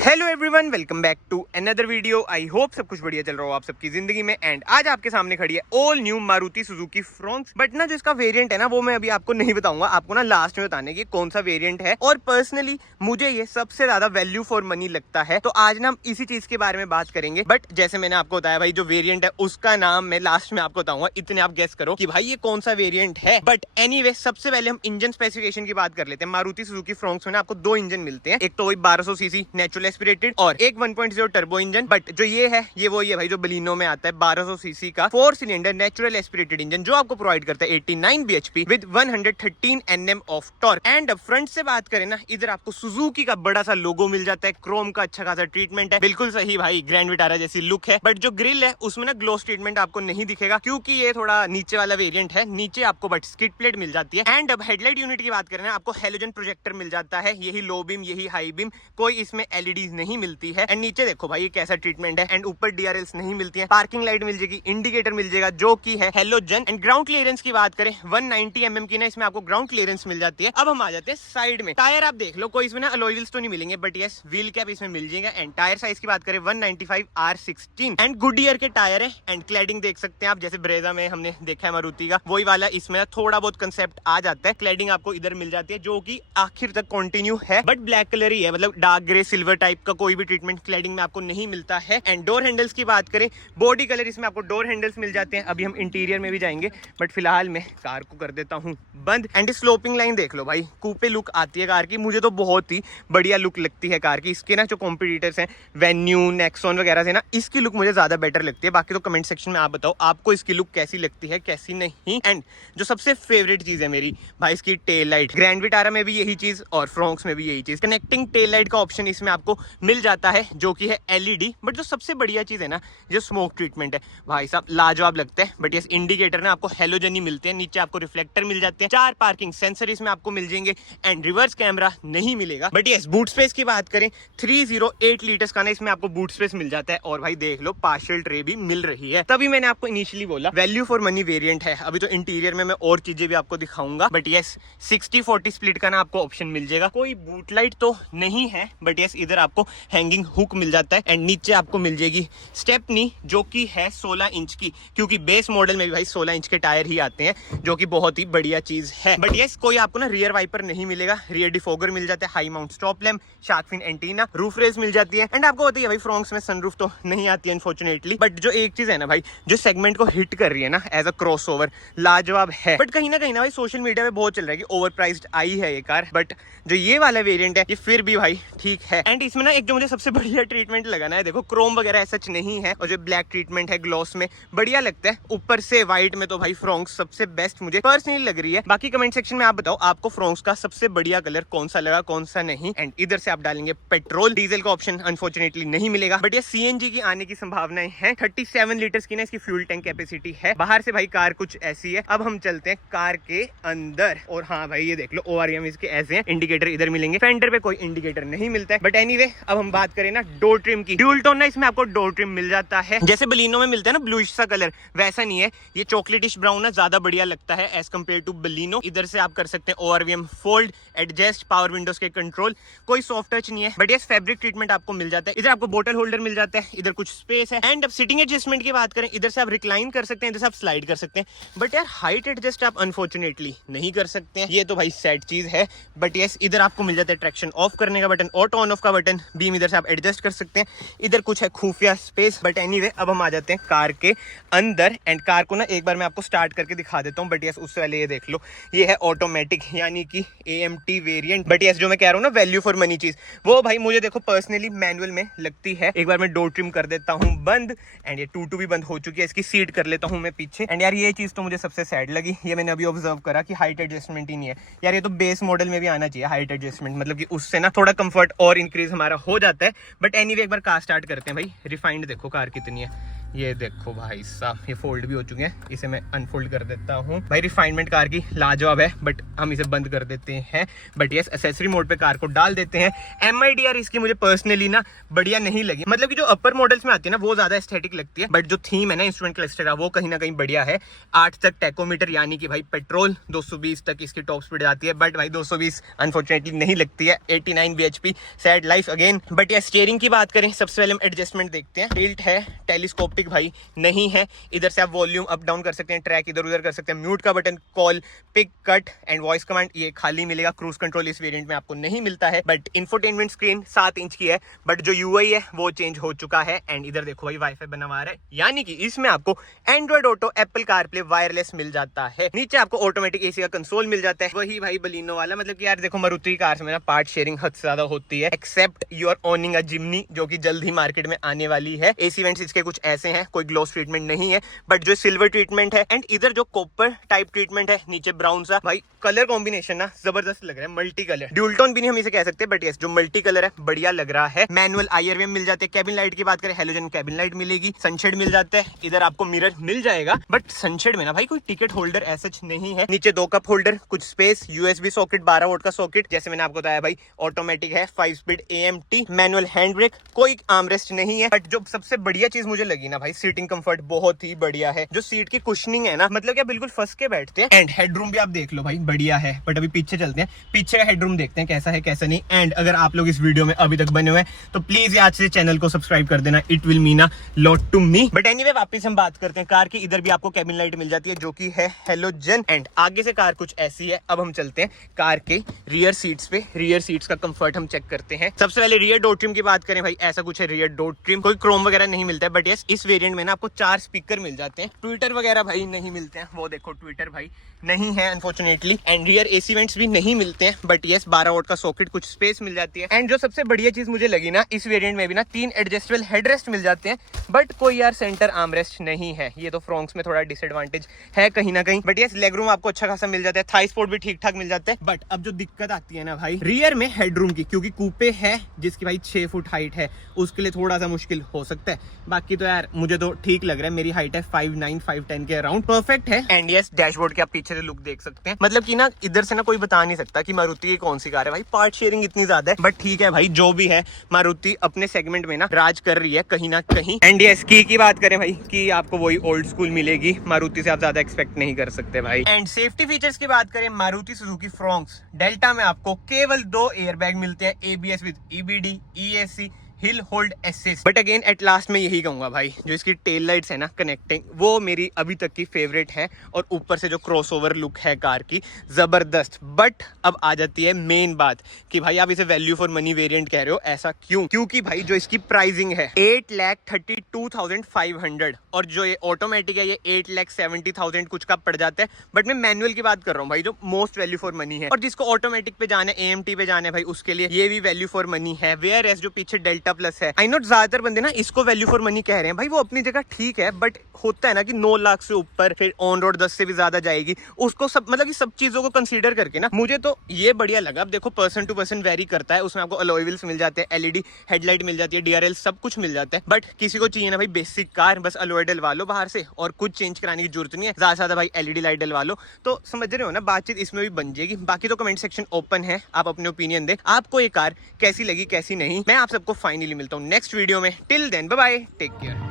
Hello everyone, welcome back to another video. I hope सब कुछ बढ़िया चल रहा हो आप सबकी जिंदगी में। एंड आज आपके सामने खड़ी है all new Maruti Suzuki Fronx. But ना जो इसका वेरिएंट है ना वो मैं अभी आपको नहीं बताऊंगा, आपको ना लास्ट में बताने की कौन सा वेरिएंट है। और पर्सनली मुझे ये सबसे ज्यादा वैल्यू फॉर मनी लगता है, तो आज ना हम इसी चीज के बारे में बात करेंगे। बट जैसे मैंने आपको बताया भाई, जो वेरियंट है उसका नाम मैं लास्ट में आपको बताऊंगा, इतने आप गेस करो कि भाई ये कौन सा वेरियंट है। बट एनीवे सबसे पहले हम इंजन स्पेसिफिकेशन की बात कर लेते हैं। मारुति सुजुकी फ्रॉन्क्स में आपको दो इंजन मिलते हैं, एक तो वही 1200 सीसी नेचुरल एस्पिरेटेड और एक 1.0 टर्बो इंजन। बट जो ये है ये वही है भाई जो बलिनो में आता है, 1200 सीसी का 4 सिलेंडर नेचुरल एस्पिरेटेड इंजन, जो आपको प्रोवाइड करता है 89 bhp with 113 Nm of torque. And front से बात करें ना, इधर आपको सुजुकी का बड़ा सा लोगो मिल जाता है, क्रोम का अच्छा खासा ट्रीटमेंट है, बिल्कुल सही भाई ग्रैंड विटारा जैसी लुक है। बट जो ग्रिल है उसमें ना ग्लोस ट्रीटमेंट आपको नहीं दिखेगा, क्योंकि ये थोड़ा नीचे वाला वेरिएंट है। नीचे आपको बट स्किड प्लेट मिल जाती है। एंड अब हेडलाइट यूनिट की बात करें ना, आपको हेलोजन प्रोजेक्टर मिल जाता है, यही लो बीम यही हाई बीम, कोई इसमें एलईडीज नहीं मिलती है। एंड नीचे देखो भाई ये कैसा ट्रीटमेंट है। एंड ऊपर डीआरएल्स नहीं मिलती है, पार्किंग लाइट मिल जाएगी, इंडिकेटर मिल जाएगा जो की है हेलोजन। एंड ग्राउंड क्लियरेंस की बात करें 190 mm की ना इसमें आपको ग्राउंड क्लियरेंस मिल जाती है। अब हम आ जाते हैं साइड में। टायर आप देख लो, कोई इसमें ना अलॉय व्हील्स तो नहीं मिलेंगे, बट यस व्हील कैप इसमें मिल जाएगा। एंड टायर साइज की बात करें 195 R16 एंड गुडियर के टायर है। एंड क्लैडिंग देख सकते हैं आप, जैसे ब्रेजा में हमने देखा है मारुति का, वही वाला इसमें थोड़ा बहुत कंसेप्ट आ जाता है। क्लैडिंग आपको इधर मिल जाती है जो कि आखिर तक कंटिन्यू है, बट ब्लैक कलर ही है, मतलब डार्क ग्रे सिल्वर टाइप का कोई भी ट्रीटमेंट क्लैडिंग में आपको नहीं मिलता है। एंड डोर हैंडल्स की बात करें, बॉडी कलर इसमें आपको डोर हैंडल्स मिल जाते हैं। अभी हम इंटीरियर में भी जाएंगे, बट फिलहाल मैं कार को कर देता हूँ बंद। एंड स्लोपिंग लाइन देख लो भाई, कूपे लुक आती है कार की, मुझे तो बहुत ही बढ़िया लुक लगती है कार की। इसके ना जो कॉम्पिटिटर्स हैं वेन्यू नेक्सॉन वगैरह से ना, इसकी लुक मुझे ज्यादा बेटर लगती है। बाकी तो कमेंट सेक्शन में आप बताओ आपको इसकी लुक कैसी लगती है कैसी नहीं। एंड जो सबसे फेवरेट चीज है मेरी भाई, इसकी टेल लाइट। ग्रैंड विटारा में भी यही चीज और फ्रॉन्क्स में भी यही चीज, कनेक्टिंग टेल लाइट का ऑप्शन इसमें आपको मिल जाता है जो कि है एलईडी। बट जो सबसे बढ़िया चीज है ना, जो स्मोक ट्रीटमेंट है भाई साहब लाजवाब लगता है। बट ये इंडिकेटर ना आपको हेलोजन ही मिलते हैं, नीचे आपको रिफ्लेक्टर मिल जाते हैं, 4 पार्किंग सेंसर इसमें आपको मिल जाएंगे। एंड रिवर्स कैमरा नहीं मिलेगा। बट यस बूट स्पेस की बात करें 308 लीटर्स का ना इसमें आपको बूट स्पेस मिल जाता है। और भाई देख लो पार्शियल ट्रे भी मिल रही है। तभी मैंने आपको इनिशियली बोला वैल्यू फॉर मनी वेरिएंट है। अभी तो इंटीरियर में मैं और चीजें भी आपको दिखाऊंगा। बट यस 60-40 स्प्लिट का ना आपको ऑप्शन मिल जाएगा। कोई बूट लाइट तो नहीं है, बट यस इधर आपको हैंगिंग हुक मिल जाता है। एंड नीचे आपको मिल जाएगी स्टेपनी जो कि है 16 इंच की, क्योंकि बेस मॉडल में भी भाई 16 इंच के टायर ही आते हैं, जो कि बहुत ही बढ़िया चीज है। बट यस कोई आपको ना रियर वाइपर नहीं मिलेगा, रियर डिफोगर मिल जाता है, high mount stop lamp, shark fin antenna, roof rails मिल जाती है। एंड आपको बताइए भाई फ्रॉन्क्स में सनरूफ तो नहीं आती है अनफॉर्चुनेटली। बट जो एक चीज है ना भाई, जो सेगमेंट को हिट कर रही है ना एज अ क्रॉसओवर, लाजवाब है। बट कहीं ना भाई सोशल मीडिया में बहुत चल रहा है कि ओवर प्राइस्ड आई है ये कार, बट जो ये वाला वेरिएंट है ये फिर भी भाई ठीक है। एंड इसमें ना एक जो मुझे सबसे बढ़िया ट्रीटमेंट लगा ना है, देखो क्रोम वगैरह सच नहीं है, और जो ब्लैक ट्रीटमेंट है ग्लॉस में बढ़िया लगता है। ऊपर से व्हाइट में तो भाई फ्रॉन्क्स सबसे बेस्ट मुझे पर्सनली लग रही है। बाकी कमेंट सेक्शन में आप बताओ आपको फ्रॉन्क्स का सबसे बढ़िया कलर कौन सा लगा कौन सा नहीं। एंड इधर से आप डालेंगे पेट्रोल, डीजल का ऑप्शन अनफॉर्चुनेटली नहीं मिलेगा, बट ये सीएनजी की आने की संभावनाएं हैं। 37 लीटर्स की ना इसकी फ्यूल टैंक कैपेसिटी है। बाहर से भाई कार कुछ ऐसी है। अब हम चलते हैं कार के अंदर, और हाँ भाई ये देख लो ओआरएम इसके ऐसे हैं, इंडिकेटर इधर मिलेंगे, फेंडर पे कोई इंडिकेटर नहीं मिलता है। बट एनीवे अब हम बात करें ना डोर ट्रिम की, ड्यूल टोन ना इसमें आपको डोर ट्रिम मिल जाता है। जैसे बलिनो में मिलता है ना ब्लूइश सा कलर, वैसा नहीं है, ये चॉकलेटिश ब्राउन है, ज्यादा बढ़िया लगता है एज कम्पेयर टू बलिनो। इधर से आप कर सकते हैं ORVM fold, adjust, power Windows के कंट्रोल, कोई सॉफ्ट टच नहीं है। बट यस फैब्रिक ट्रीटमेंट आपको मिल जाता है। इधर आपको बोतल होल्डर मिल जाता है, इधर कुछ स्पेस है। एंड अब सीटिंग एडजस्टमेंट की बात करें, इधर से आप रिक्लाइन कर सकते हैं, इधर से आप स्लाइड कर सकते हैं। बट यार हाइट एडजस्ट आप अनफॉर्चुनेटली नहीं कर सकते हैं, ये तो भाई सैड चीज है। बट यस इधर आपको मिल जाता है ट्रैक्शन ऑफ करने का बटन, ऑटो ऑन ऑफ का बटन, बीम इधर से आप एडजस्ट कर सकते हैं। इधर कुछ है खुफिया स्पेस। बट एनीवे अब हम आ जाते हैं कार के अंदर। एंड कार को ना एक बार मैं आपको स्टार्ट करके दिखा देता हूँ। बट यस उससे पहले ये देख लो, ये है ऑटोमेटिक यानी कि AMT वेरिएंट। बट यस जो मैं कह रहा हूँ ना वैल्यू फॉर मनी चीज, वो भाई मुझे देखो पर्सनली मैनुअल में लगती है। एक बार मैं डोर ट्रिम कर देता हूँ बंद, एंड ये टू भी बंद हो चुकी है। इसकी सीट कर लेता हूँ मैं पीछे। एंड यार ये चीज तो मुझे सबसे सैड लगी, ये मैंने अभी ऑब्जर्व करा कि हाइट एडजस्टमेंट ही नहीं है यार। ये तो बेस मॉडल में भी आना चाहिए हाइट एडजस्टमेंट, मतलब कि उससे ना थोड़ा कंफर्ट और इंक्रीज हमारा हो जाता है। बट एनीवे एक बार कार स्टार्ट करते हैं भाई। रिफाइंड देखो कार कितनी है, ये देखो भाई साहब, ये फोल्ड भी हो चुके हैं। इसे मैं अनफोल्ड कर देता हूँ भाई। रिफाइनमेंट कार की लाजवाब है, बट हम इसे बंद कर देते हैं। बट यस एक्सेसरी मोड पे कार को डाल देते हैं। MIDR इसकी मुझे पर्सनली ना बढ़िया नहीं लगी, मतलब कि जो अपर मॉडल्स में आती है ना वो ज्यादा एस्थेटिक लगती है। बट जो थीम है ना इंस्ट्रूमेंट क्लस्टर का, वो कहीं ना कहीं बढ़िया है। 8 तक टैकोमीटर यानी कि भाई पेट्रोल, 220 तक इसकी टॉप स्पीड आती है। बट भाई 220 अनफॉर्चुनेटली नहीं लगती है। 89 bhp sad life. Again. But या स्टीयरिंग की बात करें, सबसे पहले हम एडजस्टमेंट देखते हैं। टिल्ट है, टेलीस्कोपिक भाई नहीं है, इधर से आप वॉल्यूम अप डाउन कर सकते हैं, ट्रैक इधर उधर कर सकते हैं, म्यूट का button, call, pick, cut and voice command ये खाली मिलेगा। क्रूज कंट्रोल इस वेरिएंट में आपको नहीं मिलता है। बट इंफोटेनमेंट स्क्रीन 7 इंच की है, बट जो यूआई है वो चेंज हो चुका है। एंड इधर देखो भाई वाईफाई बना हुआ है, यानी कि इसमें आपको Android Auto, Apple CarPlay wireless मिल जाता है। नीचे आपको ऑटोमेटिक एसी का कंसोल मिल जाता है, वही भाई बलिनो वाला। मतलब कि यार देखो मारुति कार्स में ना पार्ट शेयरिंग हद से ज्यादा होती है, except you are owning a Jimny जो कि जल्द ही मार्केट में आने वाली है। एसी वेंट्स इसके कुछ ऐसे हैं, कोई ग्लोस ट्रीटमेंट नहीं है, बट जो सिल्वर ट्रीटमेंट है। एंड इधर जो कॉपर टाइप ट्रीटमेंट है, नीचे ब्राउन सा, भाई कलर कॉम्बिनेशन ना जबरदस्त लग रहा है, मल्टी कलर। ड्यूल टोन भी नहीं हम इसे कह सकते, बट यस जो मल्टी कलर है बढ़िया लग रहा है। मैनुअल आईआरवीएम मिल जाते हैं। कैबिन लाइट की बात करें, हेलोजन कैबिन लाइट मिलेगी, सनशेड मिल जाता है, इधर आपको मिरर मिल जाएगा। बट सनशेड में ना भाई कोई टिकट होल्डर ऐसा नहीं है। नीचे 2 कप होल्डर, कुछ स्पेस, यूएसबी सॉकेट, 12 वोल्ट का सॉकेट, जैसे मैंने आपको बताया भाई ऑटोमेटिक है, 5 speed AMT, manual hand brake, कोई आर्मरेस्ट नहीं है। बट जो सबसे बढ़िया चीज मुझे लगी ना भाई, सीटिंग कंफर्ट बहुत ही बढ़िया है। जो सीट की कुशनिंग है ना, मतलब क्या बिल्कुल फंस के बैठते हैं। एंड हेडरूम भी आप देख लो भाई बढ़िया है। बट अभी पीछे चलते हैं, पीछे का हेडरूम देखते हैं कैसा है कैसा नहीं। एंड अगर आप लोग इस वीडियो में अभी तक बने हुए हैं तो प्लीज आज से चैनल को सब्सक्राइब कर देना, it will mean a lot to me. But anyway वापस हम बात करते हैं कार की। इधर भी आपको कैबिन लाइट मिल जाती है जो कि है हेलोजन। एंड आगे से कार कुछ ऐसी है। अब हम चलते हैं कार के रियर सीट्स पे। रियर सीट्स का कंफर्ट हम चेक करते हैं। सबसे पहले रियर डोर ट्रिम की बात करें भाई, ऐसा कुछ है रियर डोर ट्रिम, कोई क्रोम वगैरह नहीं मिलता है। बट यस इस वेरिएंट में ना आपको 4 स्पीकर मिल जाते हैं। ट्विटर वगैरह भाई नहीं मिलते हैं, वो देखो ट्विटर भाई नहीं है unfortunately. And rear AC vents भी नहीं मिलते हैं। बट यस 12 वोल्ट का सॉकेट, कुछ स्पेस मिल जाती है। एंड जो सबसे बढ़िया चीज मुझे लगी ना, इस वेरिएंट में भी ना 3 एडजस्टेबल हेडरेस्ट मिल जाते हैं, बट कोई यार सेंटर आर्मरेस्ट नहीं है। ये तो फ्रॉन्क्स में थोड़ा डिसएडवांटेज है कहीं ना कहीं। बट यस लेग रूम आपको अच्छा खासा मिल जाता है, थाई स्पोर्ट भी ठीक ठाक मिल जाता है। बट अब जो दिक्कत आती है ना भाई रियर में हेडरूम की, क्योंकि कूपे है जिसकी भाई 6 फुट हाइट है, उसके लिए थोड़ा सा मुश्किल हो सकता है। बाकी तो यार मुझे तो ठीक लग रहा है, मेरी हाइट है 5'9", 5'10" के अराउंड, परफेक्ट है। एंड यस डैशबोर्ड के आप पीछे से लुक देख सकते हैं। मतलब कि ना इधर से ना कोई बता नहीं सकता कि मारुति की कौन सी कार है भाई, पार्ट शेयरिंग इतनी ज्यादा है। बट ठीक है भाई, जो भी है मारुति अपने सेगमेंट में ना राज कर रही है कहीं ना कहीं। एंड यस की बात करें भाई, की आपको वही ओल्ड स्कूल मिलेगी, मारुति से आप ज्यादा एक्सपेक्ट नहीं कर सकते भाई। एंड सेफ्टी फीचर्स की बात करें, मारुति सुजुकी फ्रॉन्क्स डेल्टा में आपको केवल 2 एयरबैग मिलते हैं, ABS with EBD, ESC, hill hold assist. But again at last में यही कहूंगा भाई, जो इसकी टेल लाइट्स है ना कनेक्टिंग, वो मेरी अभी तक की फेवरेट है। और ऊपर से जो क्रॉसओवर लुक है कार की, जबरदस्त। बट अब आ जाती है मेन बात कि भाई आप इसे वैल्यू फॉर मनी वेरिएंट कह रहे हो, ऐसा क्यों? क्योंकि भाई जो इसकी प्राइसिंग है 8,32,500 और जो ये ऑटोमेटिक है ये 8,70,000 कुछ का पड़ जाता है। बट मैं मैनुअल की बात कर रहा हूँ भाई, जो मोस्ट वैल्यू फॉर मनी है। और जिसको ऑटोमेटिक पे जाना है, AMT पे जाना है भाई, उसके लिए ये भी वैल्यू फॉर मनी है। वेयर एज जो पीछे डेल्टा प्लस है, आई नो ज्यादातर बंदे ना इसको वैल्यू फॉर मनी कह रहे हैं भाई, वो अपनी जगह ठीक है। बट होता है ना कि 9 लाख से ऊपर, फिर ऑन रोड 10 से भी ज्यादा जाएगी, उसको सब मतलब कि सब चीजों को कंसीडर करके ना मुझे तो ये बढ़िया लगा। अब देखो पर्सन टू पर्सन वेरी करता है, उसमें आपको अलॉय व्हील्स मिल जाते हैं, LED हेडलाइट मिल जाती है, DRL सब कुछ मिल जाता है। बट किसी को चाहिए ना भाई बेसिक कार, बस अलॉय डलवा लो बाहर से और कुछ चेंज कराने की जरूरत नहीं है, ज्यादा से ज्यादा भाई LED लाइट डलवा लो, तो समझ रहे हो ना, बातचीत इसमें भी बन जाएगी। बाकी तो कमेंट सेक्शन ओपन है, आप अपने ओपिनियन दें, आपको ये कार कैसी लगी कैसी नहीं। मैं आप सबको फाइनली मिलता हूँ नेक्स्ट वीडियो में। Till then bye bye, take care.